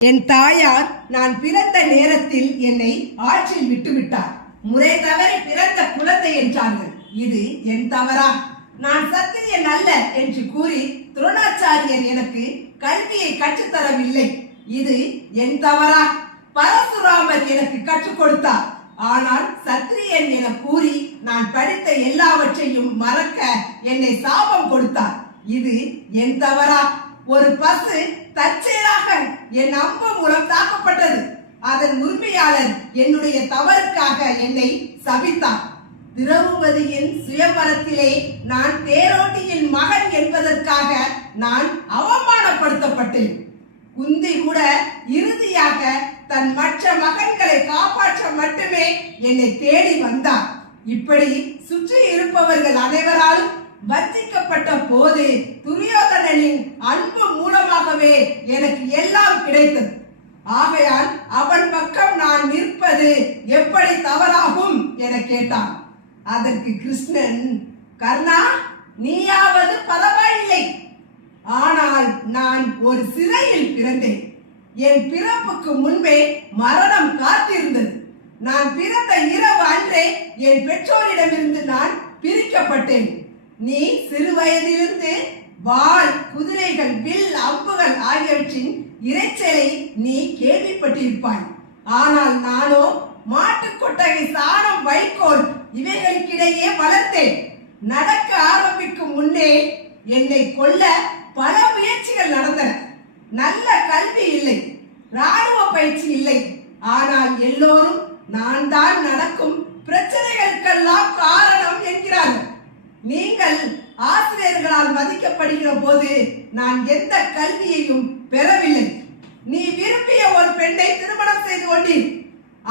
என் தாயார் நான் பிறந்த நேரத்தில் என்னை ஆற்றில் விட்டுவிட்டார். முறை தவறி பிறந்த குழந்தை என்றார்கள். இது என் தவறா? நான் சத்திரியன் அல்ல என்று கூறி துரோணாச்சாரியர் எனக்கு கல்வியை கற்றுத்தரவில்லை. இது என் தவறா? பரசுராமர் எனக்கு கற்றுக் கொடுத்தார். ஆனால் சத்திரியன் என கூறி நான் படித்த எல்லாவற்றையும் மறக்க என்னை சாபம் கொடுத்தார். இது என் தவறா? ஒரு பசு தற்செயலாக என் அம்பு மூலம் தாக்கப்பட்டது. அதன் உரிமையாளர் என்னுடைய தவறுக்காக என்னை சபித்தார். திரௌபதியின் சுயம்பரத்திலே நான் தேரோட்டியின் மகன் என்பதற்காக நான் அவமானப்படுத்தப்பட்டேன். குந்தி கூட இறுதியாக தன் மற்ற மகன்களை காப்பாற்ற மட்டுமே என்னை தேடி வந்தார். இப்படி சுற்றி இருப்பவர்கள் அனைவராலும் வஞ்சிக்கப்பட்ட போது துரியோதனனின் அன்பு மூலமாகவே எனக்கு எல்லாம் கிடைத்தது. ஆகையால் அவன் பக்கம் நான் நிற்பது எப்படி தவறாகும் என கேட்டான். அதற்கு கிருஷ்ணன், கர்ணா, நீயாவது பரவாயில்லை, ஆனால் நான் ஒரு சிறையில் பிறந்தேன். என் பிறப்புக்கு முன்பே மரணம் காத்திருந்தது. நான் பிறந்த இரவு அன்றே என் பெற்றோரிடமிருந்து நான் பிரிக்கப்பட்டேன். நீ சிறு வயதிலிருந்து வாள், குதிரைகள், வில், அம்புகள் ஆகியவற்றின் இரைச்சலை நீ கேள்விப்பட்டிருப்பாய். ஆனால் நானோ மாட்டு கொட்டகை, சாணம், வைக்கோல் இவைகளுக்கிடையே வளர்த்தேன். நடக்க ஆரம்பிக்கும் முன்னே என்னை கொல்ல பல முயற்சிகள் நடந்தன. நல்ல கல்வி இல்லை, ராணுவ பயிற்சி இல்லை. ஆனால் எல்லோரும் நான் தான் நடக்கும் பிரச்சனைகளுக்கெல்லாம் காரணம் என்கிறார்கள். நீங்கள் ஆசிரியர்களால் மதிக்கப்படுகிற போது நான் எந்த கல்வியையும் பெறவில்லை. நீ விரும்பிய ஒரு பெண்ணை திருமணம் செய்து கொண்டீர்.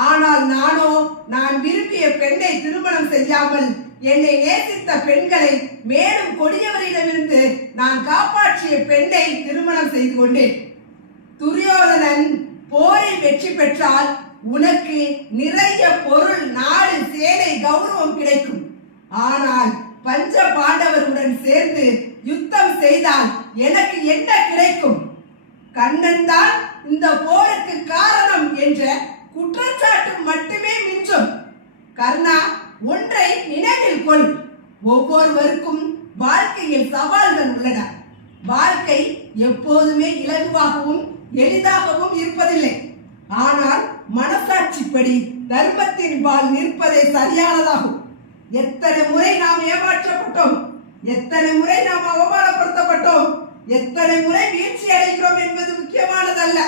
ஆனால் நானோ நான் விரும்பிய பெண்ணை திருமணம் செய்யாமல் என்னை நேசித்த பெண்களை மேலும் கொடியவரிடமிருந்து நான் காப்பாற்றிய பெண்ணை திருமணம் செய்து கொண்டேன். துரியோதனன் போரில் வெற்றி பெற்றால் உனக்கு நிறைய பொருள், நாடு, சேனை, கௌரவம் கிடைக்கும். ஆனால் பஞ்ச பாண்டவருடன் சேர்ந்து யுத்தம் செய்தால் எனக்கு என்ன கிடைக்கும்? கண்ணன் தான் இந்த போருக்கு காரணம் என்ற குற்றச்சாட்டு மட்டுமே மிஞ்சும். கர்ணா, ஒன்றை நினைவில் கொள். ஒவ்வொருவருக்கும் வாழ்க்கையில் சவால்கள் உள்ளன. வாழ்க்கை எப்போதுமே இலகுவாகவும் எளிதாகவும் இருப்பதில்லை. ஆனால் மனசாட்சிப்படி தர்மத்தின் பால் நிற்பதே சரியானதாகும். எத்தனை முறை நாம் ஏமாற்றப்பட்டோம், எத்தனை முறை நாம் அவமானப்படுத்தப்பட்டோம், எத்தனை முறை வீழ்ச்சி அடைகிறோம் என்பது முக்கியமானதல்ல.